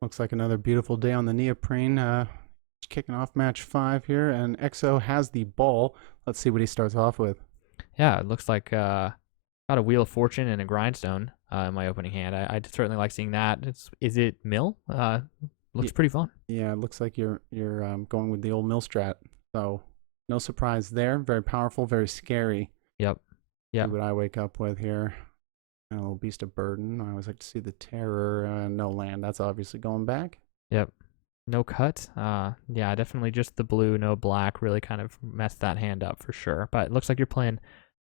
Looks like another beautiful day on the neoprene. Kicking off match 5 here, and XO has the ball. Let's see what he starts off with. Yeah, it looks like got a Wheel of Fortune and a Grindstone in my opening hand. I'd certainly like seeing that. Is it Mill? Looks pretty fun. Yeah, it looks like you're going with the old mill strat. So no surprise there. Very powerful, very scary. Yep. See Yep. what I wake up with here. A little Beast of Burden. I always like to see the Terror. No land. That's obviously going back. Yep. No cut. Yeah, definitely just the blue, no black really kind of messed that hand up for sure. But it looks like you're playing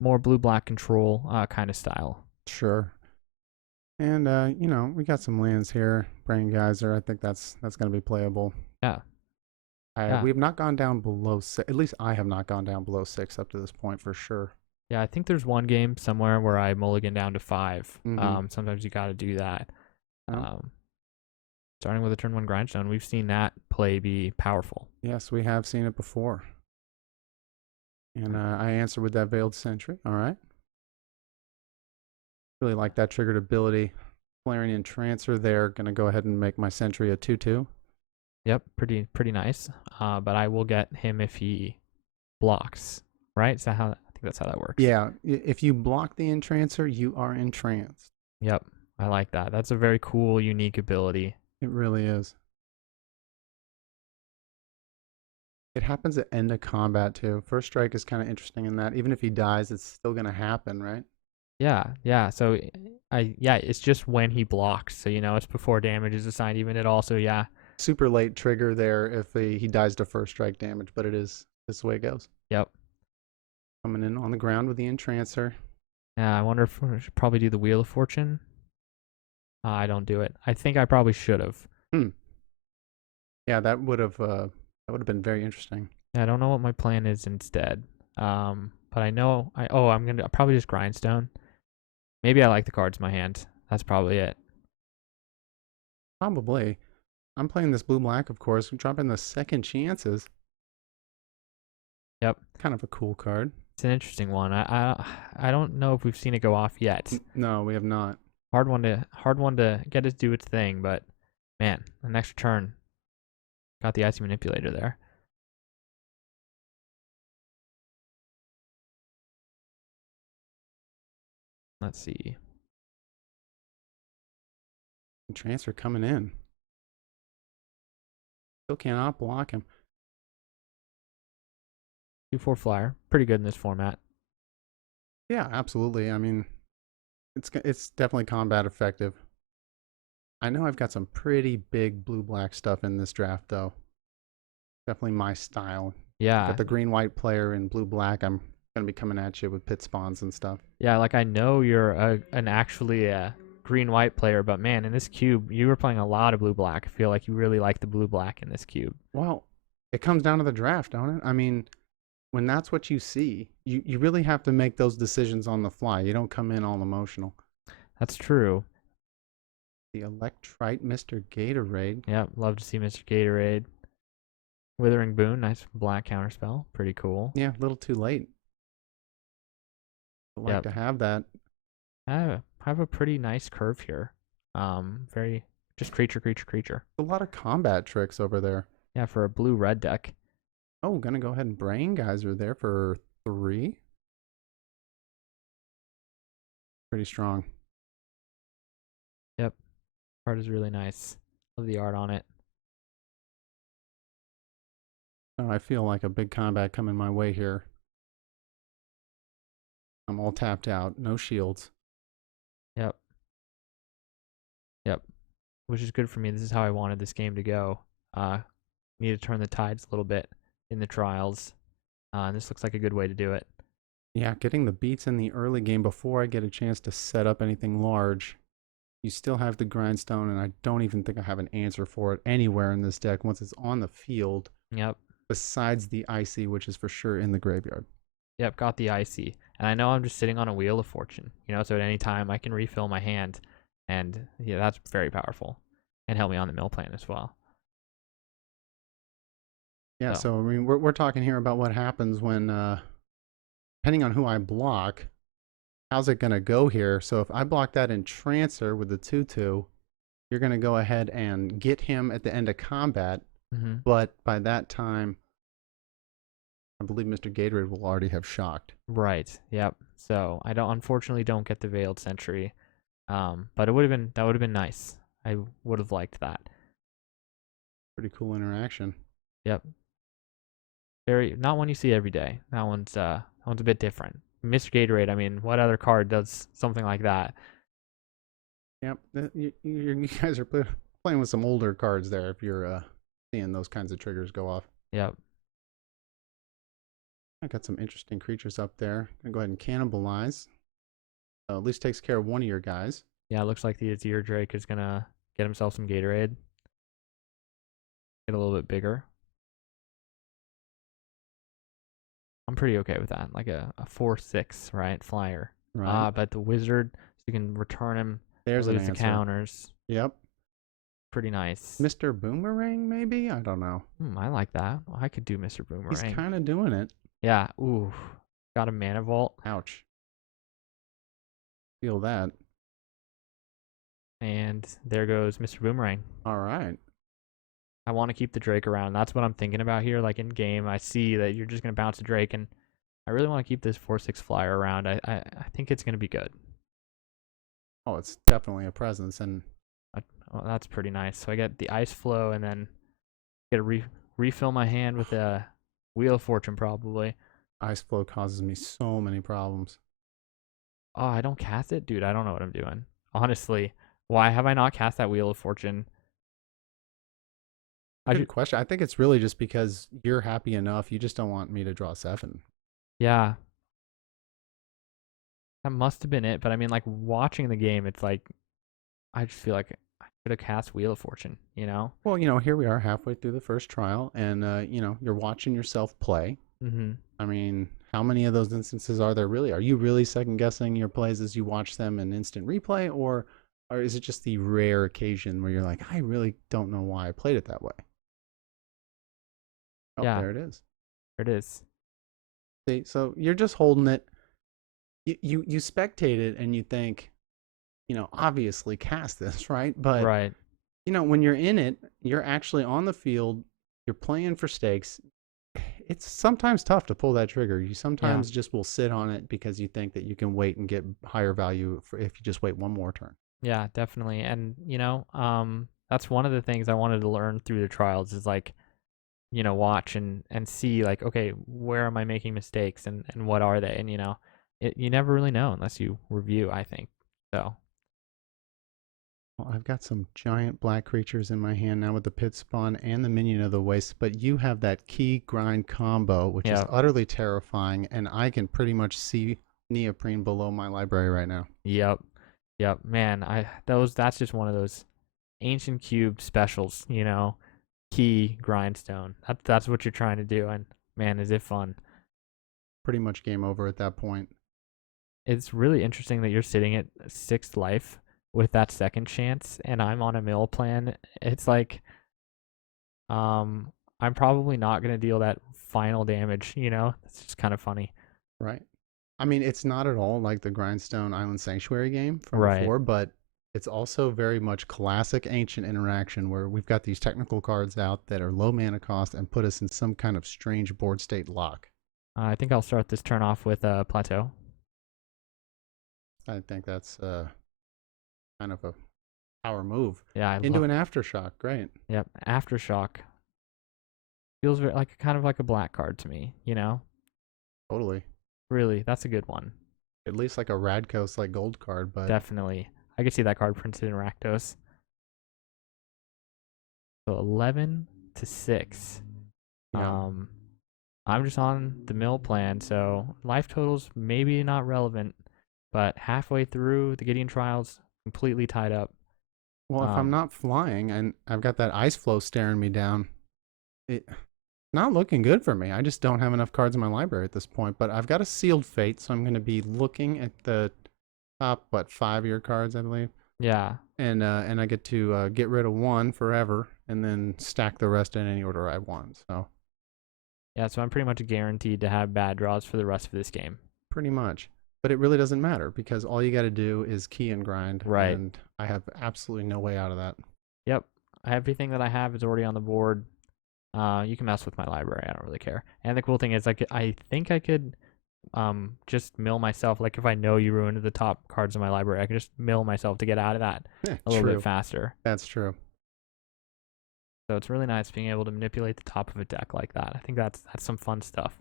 more blue black control kind of style. Sure. And we got some lands here. Brain Geyser. I think that's going to be playable. Yeah. Yeah. We have not gone down below 6. At least I have not gone down below 6 up to this point for sure. Yeah, I think there's one game somewhere where I mulligan down to 5. Mm-hmm. Sometimes you got to do that. Oh, Um, Starting with a turn 1 Grindstone, we've seen that play be powerful. yes, we have seen it before. And I answer with that Veiled Sentry. All right. Really like that triggered ability. Flaring Trancer there. Going to go ahead and make my Sentry a 2/2. Yep, pretty nice. But I will get him if he blocks. Right? Is that how? I think that's how that works. Yeah, if you block the Entrancer, you are entranced. Yep, I like that. That's a very cool, unique ability. It really is. It happens at end of combat too. First strike is kind of interesting in that even if he dies, it's still going to happen, right? Yeah. So it's just when he blocks. So it's before damage is assigned. Even it also Super late trigger there if he dies to first strike damage, but it is this the way it goes. Yep. Coming in on the ground with the Entrancer. Yeah, I wonder if we should probably do the Wheel of Fortune. I don't do it. I think I probably should have. Yeah, that would have been very interesting. Yeah, I don't know what my plan is instead. But I know I'm gonna probably just Grindstone. Maybe I like the cards in my hand. That's probably it. Probably. I'm playing this blue black, of course. We drop in the second chances. Yep. Kind of a cool card. It's an interesting one. I don't know if we've seen it go off yet. No, we have not. Hard one to get it to do its thing, but man, an extra turn. Got the icy manipulator there. Let's see. Transfer coming in. Still cannot block him. 2/4 flyer. Pretty good in this format. Yeah, absolutely. I mean, it's definitely combat effective. I know I've got some pretty big blue black stuff in this draft though. Definitely my style. Yeah. Got the green white player in blue black. I'm gonna be coming at you with pit spawns and stuff. Yeah, like I know you're an actually green white player, but man, in this cube, you were playing a lot of blue black. I feel like you really like the blue black in this cube. Well, it comes down to the draft, don't it? I mean, when that's what you see, you really have to make those decisions on the fly. You don't come in all emotional. That's true. The Electrite Mr. Gatorade. Yep, love to see Mr. Gatorade. Withering Boon, nice black counterspell. Pretty cool. Yeah, a little too late. I like Yep. to have that. I have a pretty nice curve here. Very just creature. A lot of combat tricks over there. Yeah, for a blue-red deck. Oh, gonna go ahead and Brain Geyser there for 3. Pretty strong. Yep, card is really nice. Love the art on it. Oh, I feel like a big combat coming my way here. I'm all tapped out. No shields. Yep. Yep. Which is good for me. This is how I wanted this game to go. Need to turn the tides a little bit in the trials. And this looks like a good way to do it. Yeah, getting the beats in the early game before I get a chance to set up anything large. You still have the grindstone, and I don't even think I have an answer for it anywhere in this deck once it's on the field, Yep. besides the icy, which is for sure in the graveyard. Yep, got the icy. And I know I'm just sitting on a Wheel of Fortune, so at any time I can refill my hand. And yeah, that's very powerful. And help me on the mill plane as well. Yeah, so I mean, we're talking here about what happens when, depending on who I block, how's it going to go here? So if I block that Entrancer with the 2/2, you're going to go ahead and get him at the end of combat, Mm-hmm. but by that time, I believe Mr. Gatorade will already have shocked. Right. Yep. So I don't unfortunately don't get the Veiled Sentry. But that would have been nice. I would have liked that. Pretty cool interaction. Yep. Very not one you see every day. That one's a bit different. Mr. Gatorade, I mean, what other card does something like that? Yep, you guys are playing with some older cards there if you're seeing those kinds of triggers go off. Yep. I got some interesting creatures up there. I'm gonna go ahead and cannibalize. At least takes care of one of your guys. Yeah, it looks like the Azir Drake is gonna get himself some Gatorade. Get a little bit bigger. I'm pretty okay with that. Like a 4/6, right? Flyer. Right. But the wizard, so you can return him, There's an lose the answer. counters. Yep. Pretty nice. Mr. Boomerang, maybe? I don't know. I like that. I could do Mr. Boomerang. He's kind of doing it. Yeah. Ooh. Got a mana vault. Ouch. Feel that. And there goes Mr. Boomerang. All right. I want to keep the Drake around. That's what I'm thinking about here. Like in game, I see that you're just gonna bounce a Drake, and I really want to keep this 4/6 flyer around. I think it's gonna be good. Oh, it's definitely a presence, and That's pretty nice. So I get the Ice Flow, and then get to refill my hand with a Wheel of Fortune probably. Ice Flow causes me so many problems. Oh, I don't cast it, dude. I don't know what I'm doing. Honestly, why have I not cast that Wheel of Fortune? Good question. I think it's really just because you're happy enough. You just don't want me to draw 7. Yeah. That must have been it. But I mean, like watching the game, it's like I just feel like I could have cast Wheel of Fortune, you know? Well, here we are halfway through the first trial, and you're watching yourself play. Mm-hmm. I mean, how many of those instances are there really? Are you really second guessing your plays as you watch them in instant replay, or is it just the rare occasion where you're like, I really don't know why I played it that way? Oh, Yeah. there it is. There it is. See, so you're just holding it. You spectate it and you think, obviously cast this, right? But Right. when you're in it, you're actually on the field, you're playing for stakes. It's sometimes tough to pull that trigger. You sometimes just will sit on it because you think that you can wait and get higher value if you just wait one more turn. Yeah, definitely. And that's one of the things I wanted to learn through the trials is like, watch and see like, okay, where am I making mistakes and what are they? And you never really know unless you review, I think. So Well, I've got some giant black creatures in my hand now with the pit spawn and the minion of the waste, but you have that key grind combo, which is utterly terrifying, and I can pretty much see neoprene below my library right now. Yep. Man, that's just one of those ancient cube specials, key grindstone. That's what you're trying to do, and man, is it fun. Pretty much game over at that point. It's really interesting that you're sitting at 6th life with that second chance, and I'm on a mill plan. It's like, I'm probably not gonna deal that final damage. It's just kind of funny. Right. I mean, it's not at all like the Grindstone Island Sanctuary game from Right. before, but it's also very much classic ancient interaction where we've got these technical cards out that are low mana cost and put us in some kind of strange board state lock. I think I'll start this turn off with Plateau. I think that's kind of a power move. Yeah, into an Aftershock. Great. Yep, Aftershock feels like kind of like a black card to me. Totally. Really, that's a good one. At least like a Radkos like gold card, but Definitely, I could see that card printed in Rakdos. So 11-6. Yeah. I'm just on the mill plan, so life totals maybe not relevant, but halfway through the Gideon trials, completely tied up. Well, if I'm not flying and I've got that ice flow staring me down, it not looking good for me. I just don't have enough cards in my library at this point. But I've got a sealed fate, so I'm going to be looking at the top 5 of your cards, I believe. Yeah. And I get to get rid of one forever, and then stack the rest in any order I want. So. Yeah, so I'm pretty much guaranteed to have bad draws for the rest of this game. Pretty much. But it really doesn't matter because all you got to do is key and grind, Right. and I have absolutely no way out of that. Yep. Everything that I have is already on the board. You can mess with my library. I don't really care. And the cool thing is, I think I could just mill myself. Like if I know you ruined the top cards in my library, I could just mill myself to get out of that a little bit True. faster. That's true. So it's really nice being able to manipulate the top of a deck like that. I think that's some fun stuff.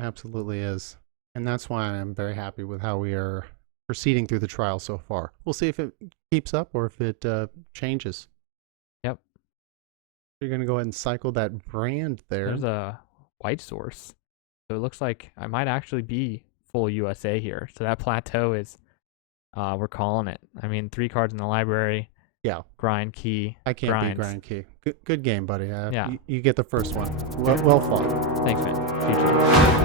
Absolutely is. And that's why I'm very happy with how we are proceeding through the trial so far. We'll see if it keeps up or if it changes. Yep. You're going to go ahead and cycle that brand there. There's a white source. So it looks like I might actually be full USA here. So that plateau is, we're calling it. I mean, 3 cards in the library. Yeah. Grind, key, I can't grinds. beat grind key. Good game, buddy. Yeah. You get the first one. Well fought. Thanks, man. Future.